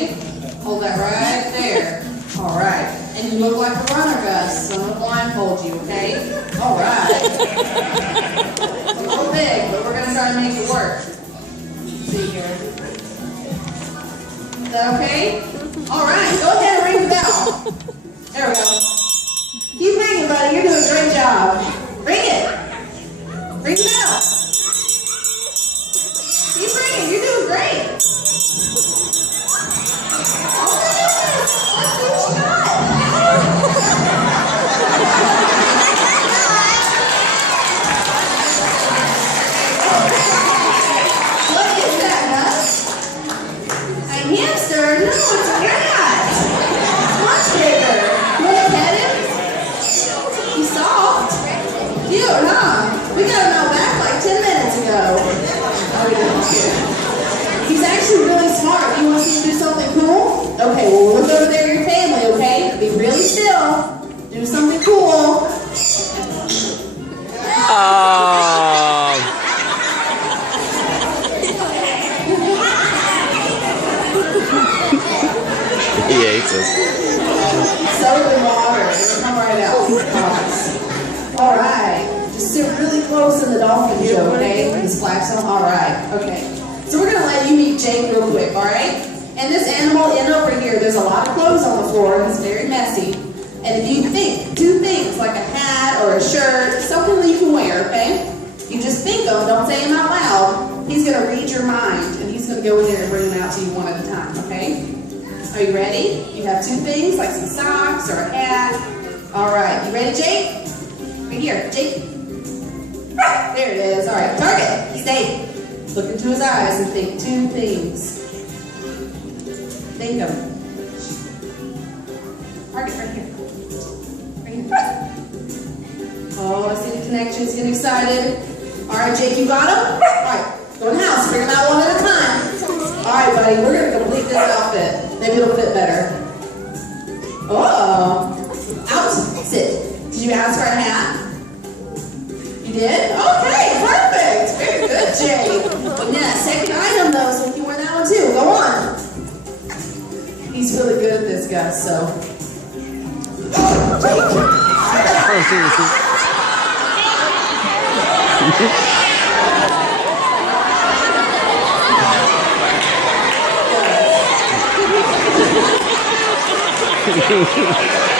okay? Hold that right there. All right. And you look like a runner, Gus, so I'm going to blindfold you, okay? All right. It's a little big, but we're going to try to make it work. Let's see here. Is that okay? All right. Go ahead and ring the bell. There we go. Keep ringing, buddy. You're doing a great job. Ring it. Ring the bell. Keep ringing. You're doing great. We got him out back like 10 minutes ago. He's actually really smart. You want to see him do something cool? Okay, well, look over there at your family, okay? Be really still. Do something cool. He hates us. Soap and water. It'll come right out. All right. Just sit really close in the dolphin show, okay? The splash zone. All right. Okay. So we're going to let you meet Jake real quick, all right? And this animal in over here, there's a lot of clothes on the floor. It's very messy. And if you think, do things like a hat or a shirt, something that you can wear, okay? You just think them. Don't say them out loud. He's going to read your mind, and he's going to go in there and bring them out to you one at a time, okay? Are you ready? You have two things, like some socks or a hat. All right. You ready, Jake? Right here. Jake. There it is. All right. Target. Stay. Look into his eyes and think two things. Think them. Target right here. Right here. Oh, I see the connections. Get excited. All right, Jake, you got them? All right. Go in the house. Bring them out one at a time. All right, buddy. We're going to complete this outfit. Maybe it'll fit better. Oh. Out. Sit. Did you ask for a hat? You did? Okay, perfect. Very good, Jake. And then second item, though, so you can wear that one too. Go on. He's really good at this, guys, so. Oh, seriously. Good.